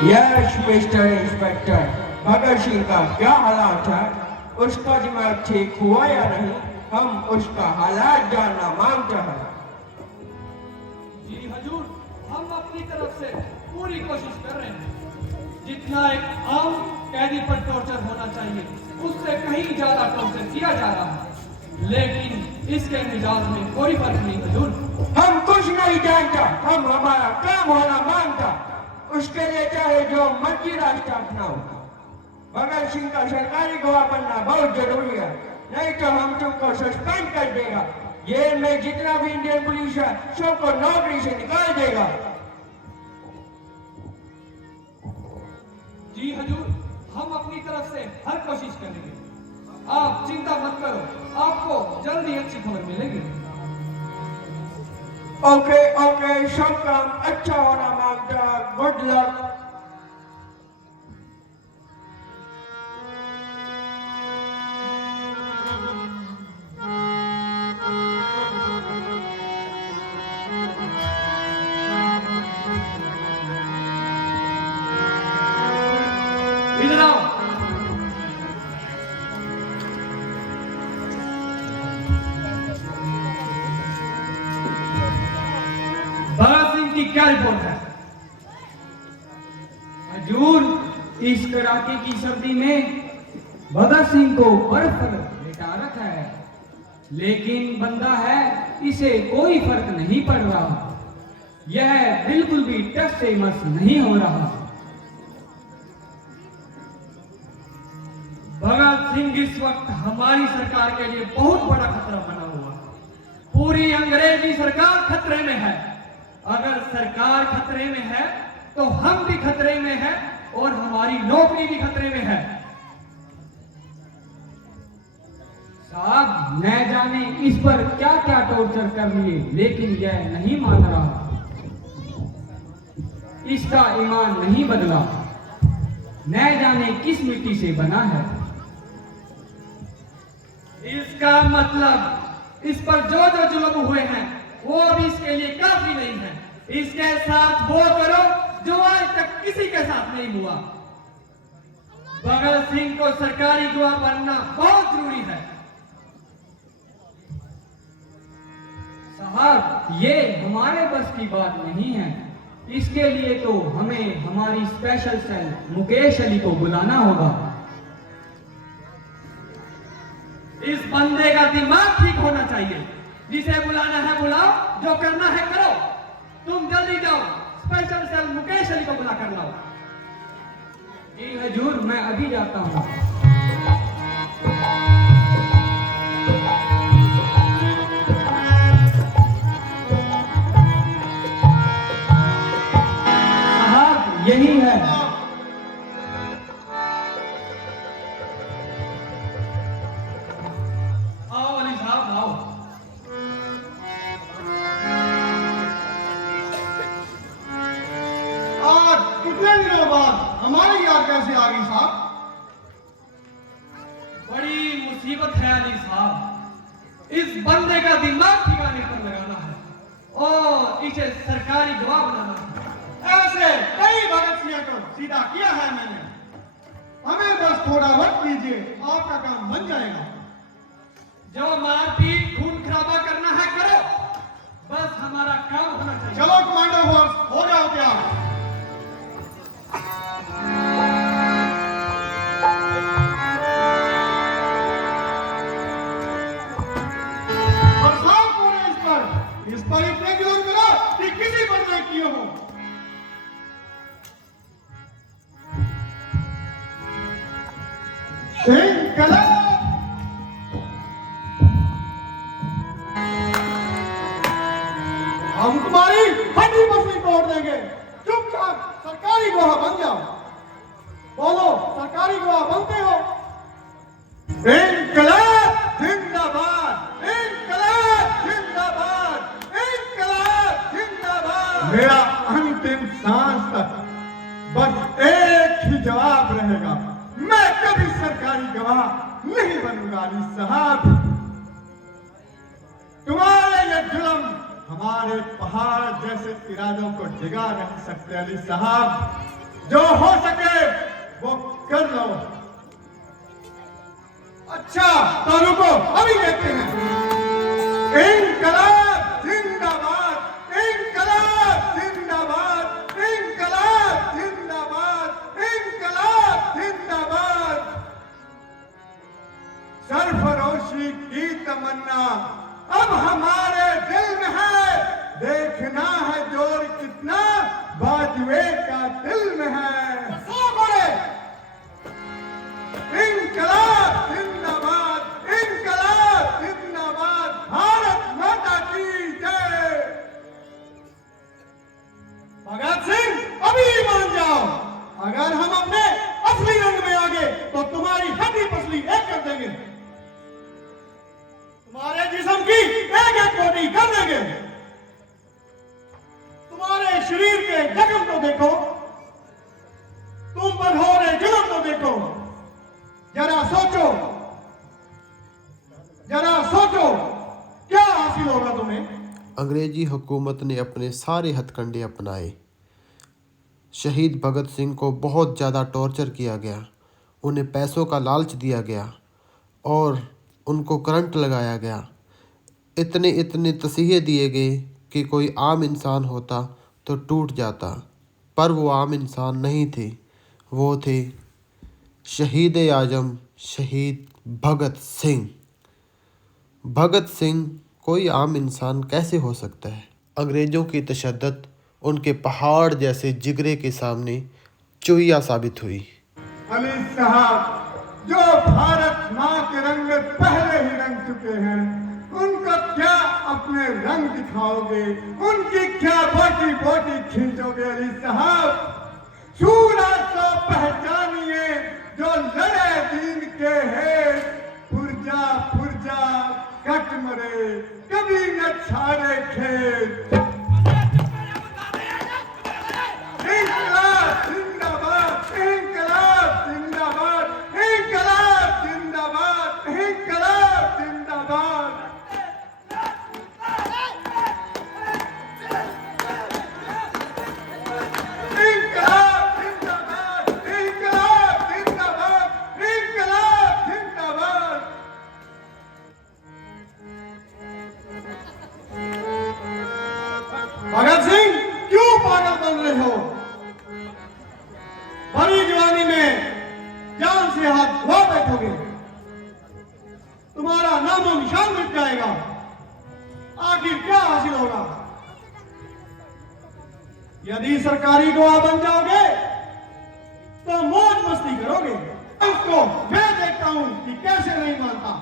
यश mister inspector, Bhagat Singh का क्या हालात है? उसका दिमाग ठीक हुआ या नहीं? हम उसका हालात जानना मांगते हैं। जी हजूर, हम अपनी तरफ से पूरी कोशिश कर रहे हैं। जितना एक आम कैदी पर टॉर्चर होना चाहिए, उससे कहीं ज्यादा टॉर्चर किया जा रहा है, लेकिन इसके मिजाज में कोई फर्क नहीं हजूर। हम कुछ नहीं जानता, हम हमारा काम होना मांगता। उसके लिए चाहे जो मर्जी रास्ता अपनाओ। भगत सिंह का सरकारी गवाह बनना बहुत जरूरी है, नहीं तो हम तुमको सस्पेंड कर देगा। जेल में जितना भी इंडियन पुलिस है, सबको नौकरी से निकाल देगा। जी हजूर, हम अपनी तरफ से हर कोशिश करेंगे। आप चिंता मत करो, आपको जल्दी अच्छी खबर मिलेगी। ओके ओके, सब काम अच्छा होना मांगता। Good luck. इधर आओ। भगत सिंह की क्या रिपोर्ट है? हजूर, इस कड़ाके की सर्दी में भगत सिंह को बर्फ पर लिटा रखा है, लेकिन बंदा है, इसे कोई फर्क नहीं पड़ रहा। यह बिल्कुल भी टस से मस नहीं हो रहा। भगत सिंह इस वक्त हमारी सरकार के लिए बहुत बड़ा खतरा बना हुआ है। पूरी अंग्रेजी सरकार खतरे में है। अगर सरकार खतरे में है तो हम भी खतरे में हैं और हमारी नौकरी भी खतरे में है। साहब, न जाने इस पर क्या क्या टॉर्चर कर लिए, लेकिन यह नहीं मान रहा। इसका ईमान नहीं बदला। न जाने किस मिट्टी से बना है। इसका मतलब इस पर जो जो जुल्म हुए हैं वो अभी इसके लिए काफी नहीं है। इसके साथ वो करो जो आज तक किसी के साथ नहीं हुआ। भगत सिंह को सरकारी गवाह बनना बहुत जरूरी है। साहब, ये हमारे बस की बात नहीं है। इसके लिए तो हमें हमारी स्पेशल सेल मुकेश अली को बुलाना होगा। इस बंदे का दिमाग ठीक होना चाहिए। जिसे बुलाना है बुलाओ, जो करना है करो। तुम जल्दी जाओ, स्पेशल सेल मुकेश अली को बुला कर लाओ। जी हजूर, मैं अभी जाता हूँ। साहब, यही है। आओ अली साहब, आओ। आज कितने दिनों बाद हमारी याद कैसे आ गई साहब? बड़ी मुसीबत है अली साहब। इस बंदे का दिमाग ठिकाने पर लगाना है और इसे सरकारी गवाह बनाना है। ऐसे कई भगत सिंह को सीधा किया है मैंने। हमें बस थोड़ा वक्त दीजिए, आपका काम बन जाएगा। जो मारपीट खून खराबा करना है करो, बस हमारा काम होना चाहिए। चलो कमांडो फोर्स, हो जाओ तैयार। बरसात हो रही है इस पर इतने जोर करो कि किसी पर न किए हो। इनकलाब! हम तुम्हारी हड्डी पसली तोड़ देंगे। चुपचाप सरकारी गवाह बन जाओ। बोलो, सरकारी गवाह बनते हो? इनकलाब जिंदाबाद! इनकलाब जिंदाबाद! इनकलाब जिंदाबाद! मेरा अंतिम सांस तक बस एक ही जवाब रहेगा, मैं कभी सरकारी गवाह नहीं बनूंगा। अली साहब, तुम्हारे ये जुल्म हमारे पहाड़ जैसे इरादों को डिगा नहीं सकते। अली साहब, जो हो सके वो कर लो। अच्छा तो रुको, अभी देखते हैं। इंकलाब जिंदाबाद, इंकलाब जिंदाबाद, इंकलाब जिंदाबाद, इंकलाब जिंदाबाद। सरफरोशी की तमन्ना अब हमारे दिल में है, देखना है जोर कितना बाजुए का दिल में है। इंकलाब जिंदाबाद, इंकलाब जिंदाबाद, भारत माता की जय। भगत सिंह अभी मान जाओ, अगर हम अपने असली रंग में आ गए तो तुम्हारी हड्डी पसली एक कर देंगे, तुम्हारे जिस्म की एक एक बोटी कर देंगे। तुम्हारे शरीर के जख्म को देखो, तुम पर हो रहे जुल्म को देखो, जरा सोचो, जरा सोचो क्या हासिल होगा तुम्हें। अंग्रेजी हुकूमत ने अपने सारे हथकंडे अपनाए। शहीद भगत सिंह को बहुत ज़्यादा टॉर्चर किया गया, उन्हें पैसों का लालच दिया गया और उनको करंट लगाया गया। इतने इतने तसीहे दिए गए कि कोई आम इंसान होता तो टूट जाता, पर वो आम इंसान नहीं थे, वो थे शहीद आजम शहीद भगत सिंह। भगत सिंह कोई आम इंसान कैसे हो सकता है। अंग्रेज़ों की तशद्दुद उनके पहाड़ जैसे जिगरे के सामने चुहिया साबित हुई। अली साहब जो भारत माँ के रंग में पहले ही रंग चुके हैं, उनको क्या अपने रंग दिखाओगे, उनकी क्या बोटी बोटी खींचोगे। अली साहब सूरज को पहचानिए जो लड़े दीन के है, पुरजा पुरजा कट मरे कभी न छाड़े खेत। इंकलाब जिंदाबाद, इंकलाब जिंदाबाद, इंकलाब जिंदाबाद, इंकलाब जिंदाबाद। इंकलाब जिंदाबाद, इंकलाब जिंदाबाद, इंकलाब जिंदाबाद। भगत सिंह क्यों पागल बन रहे हो। भरी जवानी में जान से हाथ धो बैठोगे, तुम्हारा नामो निशान मिट जाएगा। आखिर क्या हासिल होगा। यदि सरकारी गवाह बन जाओगे तो मौज मस्ती करोगे। उसको मैं देखता हूं कि कैसे नहीं मानता।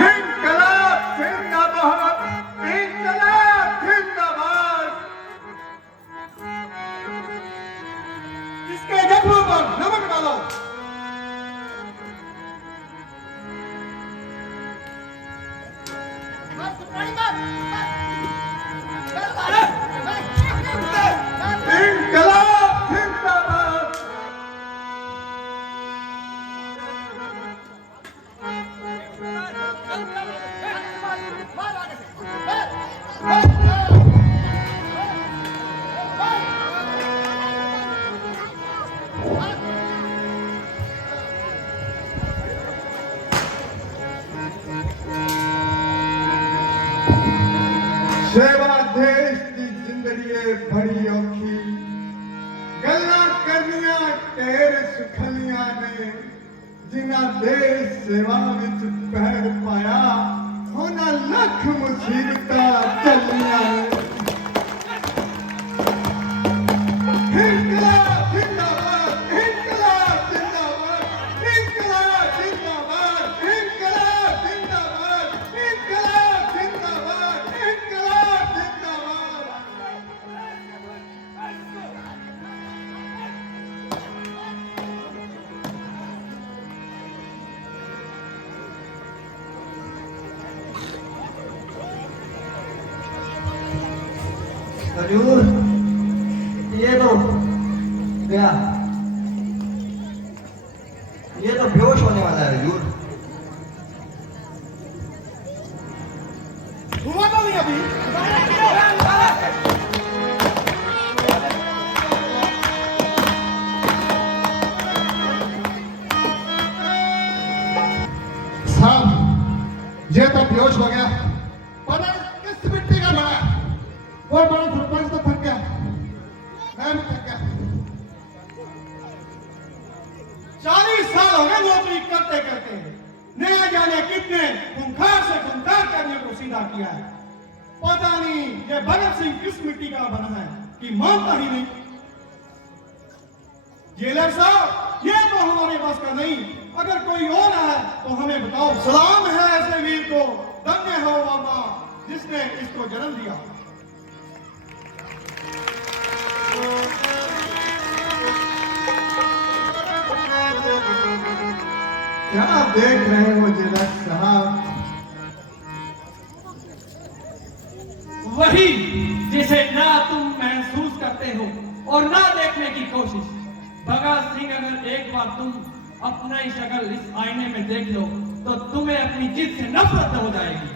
इंकलाब जिंदाबाद, इंकलाब जिंदाबाद। इसके जख्मों पर नमक डालो। इंकलाब जिंदाबाद। सेवा देश की जिंदगी बड़ी औखी, गल्ला करनिया तेरे सुखलिया ने, जिना देश सेवा विच पैर पाया, होना लख मुसीबतां चलिया। इंकलाब जिंदाबाद, इंकलाब जिंदाबाद, इंकलाब जिंदाबाद, इंकलाब जिंदाबाद, इंकलाब जिंदाबाद, इंकलाब जिंदाबाद। हजूर, ये तो गया, ये तो बेहोश होने वाला है हजूर। हुआ तो नहीं अभी। साहब, ये तो बेहोश हो गया। पता किस मिट्टी का बना? वो बड़ा सरपंच तो थक गया, मैं भी थक गया। 40 साल हो गए नौकरी करते करते, न जाने कितने खूंखार से खूंखार करने को सीधा किया है। पता नहीं ये भगत सिंह किस मिट्टी का बना है कि मानता ही नहीं। जेलर साहब, ये तो हमारे बस का नहीं। अगर कोई और है तो हमें बताओ। सलाम है ऐसे वीर को, धन्य हो बाबा जिसने इसको जन्म दिया। क्या देख रहे हो जेलर साहब? वही जिसे ना तुम महसूस करते हो और ना देखने की कोशिश। भगत सिंह, अगर एक बार तुम अपना ही शक्ल इस आईने में देख लो तो तुम्हें अपनी जिद से नफरत हो जाएगी।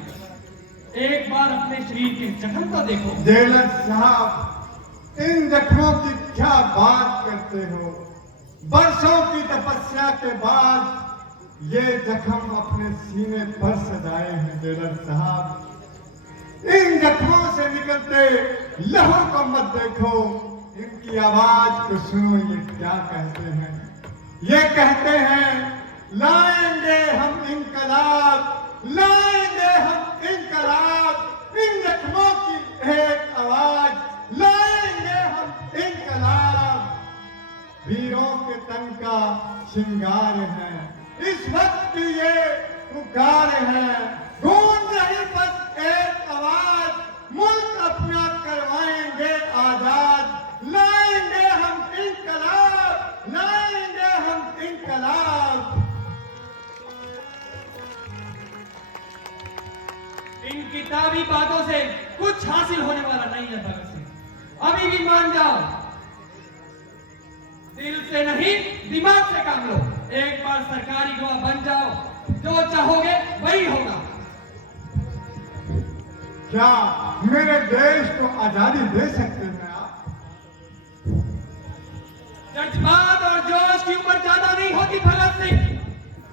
एक बार अपने शरीर के जख्म को देखो। जेलर साहब, इन जख्मों की क्या बात करते हो? बरसों की तपस्या के बाद ये जख्म अपने सीने पर सजाए हैं जेलर साहब। इन जख्मों से निकलते लहू को मत देखो, इनकी आवाज को सुनो। ये क्या कहते हैं? ये कहते हैं, लाएंगे हम इनकलाब, लाएंगे हम इनकलाब। इन जख्मों की एक आवाज, लाएंगे हम इनकलाब। वीरों के तन का श्रृंगार है इस वक्त की ये पुकार है। गूंज रही बस एक आवाज, मुल्क अपना करवाएंगे आजाद। लाएंगे हम इनकलाब, लाएंगे हम इनकलाब। इन किताबी बातों से कुछ हासिल होने वाला नहीं है भगत सिंह। अभी भी मान जाओ, दिल से नहीं दिमाग से काम लो। एक बार सरकारी गवाह बन जाओ, जो चाहोगे वही होगा। क्या मेरे देश को आजादी दे सकते हैं आप? जज्बात और जोश की उम्र ज्यादा नहीं होती भगत सिंह।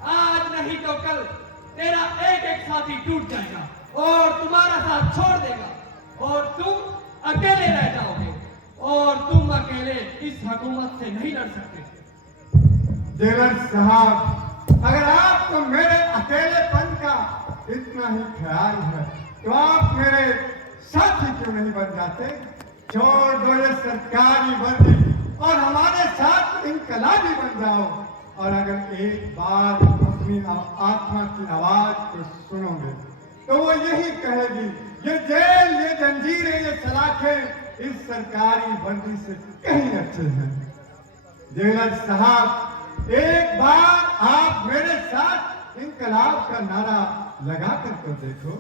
आज नहीं तो कल तेरा एक एक साथी टूट जाएगा और तुम्हारा साथ छोड़ देगा और तुम अकेले रह जाओगे और तुम अकेले इस हुकूमत से नहीं लड़ सकते। जेलर साहब, अगर आपको मेरे अकेलेपन का इतना ही ख्याल है तो आप मेरे साथी क्यों नहीं बन जाते? छोड़ दो ये सरकारी वर्दी और हमारे साथ इनकलाबी बन जाओ। और अगर एक बार अपनी आत्मा की आवाज को सुनोगे तो वो यही कहेगी, ये जेल, ये जंजीरें, ये सलाखें इस सरकारी वर्दी से कहीं अच्छे हैं। जेलर साहब, एक बार आप मेरे साथ इनकलाब का नारा लगा कर तो देखो।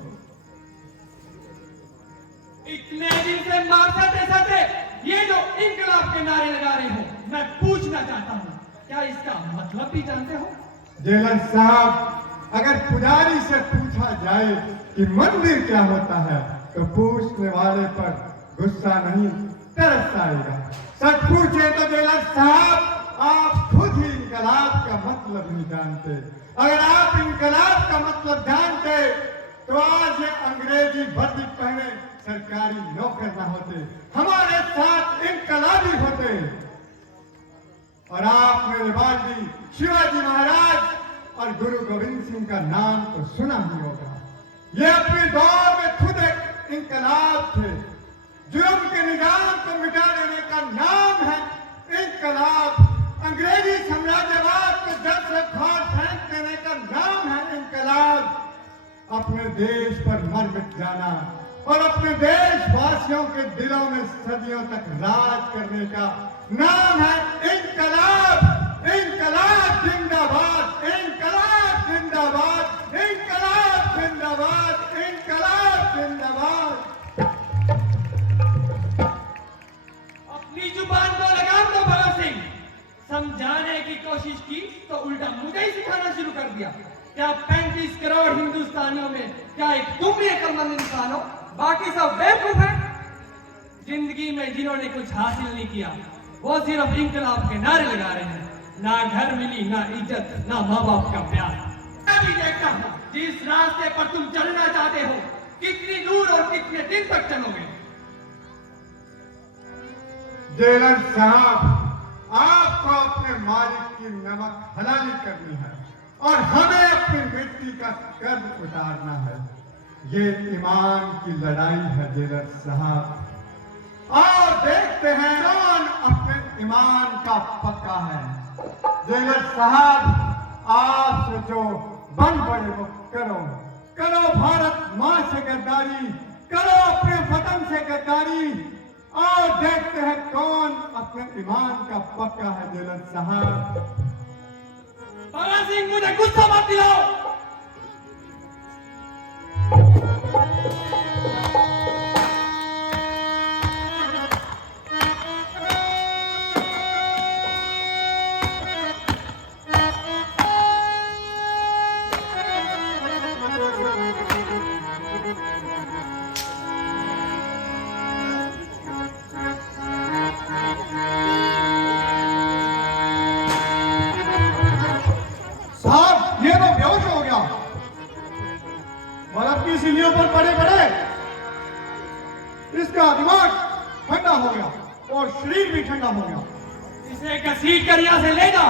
इतने दिन से मारते साथे ये जो इनकलाब के नारे लगा रहे हो, मैं पूछना चाहता हूँ, क्या इसका मतलब भी जानते हो? जेलर साहब, अगर पुजारी से पूछा जाए कि मंदिर क्या होता है तो पूछने वाले पर गुस्सा नहीं तरस आएगा। सच पूछे तो जेलर साहब, आप खुद ही इनकलाब का मतलब नहीं जानते। अगर आप इनकलाब का मतलब जानते तो आज ये अंग्रेजी वर्दी पहने सरकारी नौकर ना होते, हमारे साथ इनकलाबी होते। और आप मेरे वाली शिवाजी महाराज और गुरु गोविंद सिंह का नाम तो सुना ही होगा। ये अपने दौर में खुद एक इनकलाब थे। जुर्म के निजाम को मिटा देने का नाम है इनकलाब। अंग्रेजी साम्राज्यवाद को जड़ से फाड़ फेंक देने का नाम है इनकलाब। अपने देश पर मर मिट जाना और अपने देशवासियों के दिलों में सदियों तक राज करने का नाम है इनकलाब। इनकलाब जिंदाबाद, इनकलाब जिंदाबाद, इनकलाब जिंदाबाद, इनकलाब जिंदाबाद। कोशिश की तो उल्टा मुझे ही सिखाना शुरू कर दिया। क्या 35 करोड़ हिंदुस्तानियों में क्या एक तुम भी अक्लमंद इंसान हो, बाकी सब बेवकूफ है? जिंदगी में जिन्होंने कुछ हासिल नहीं किया वो सिर्फ इंकलाब के नारे लगा रहे हैं। ना घर मिली, ना इज्जत, ना माँ बाप का प्यार। मैं भी देखता हूँ जिस रास्ते पर तुम चलना चाहते हो कितनी दूर और कितने दिन तक चलोगे। जेलर साहब, आपको अपने मालिक की नमक हलाली करनी है और हमें अपनी मिट्टी का कर्ज उतारना है। ये ईमान की लड़ाई है जेलर साहब। और देखते हैं कौन अपने ईमान का पक्का है। जेलर साहब, आपसे जो बन पड़े वो करो। करो भारत माँ से गद्दारी, करो अपने वतन से गद्दारी, और देखते हैं कौन अपने ईमान का पक्का है। जेलर साहब, भगत सिंह, मुझे गुस्सा मत दिलाओ। साहब, ये तो बेहोश हो गया। बर्फ की सीढ़ियों पर पड़े पड़े इसका दिमाग ठंडा हो गया और शरीर भी ठंडा हो गया। इसे घसीट कर यहाँ से ले जा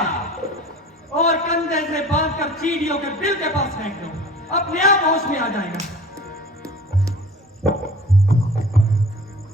और कंधे से बांधकर चींटियों के बिल के पास फेंक दो। अपने आप होश में आ जाएगा।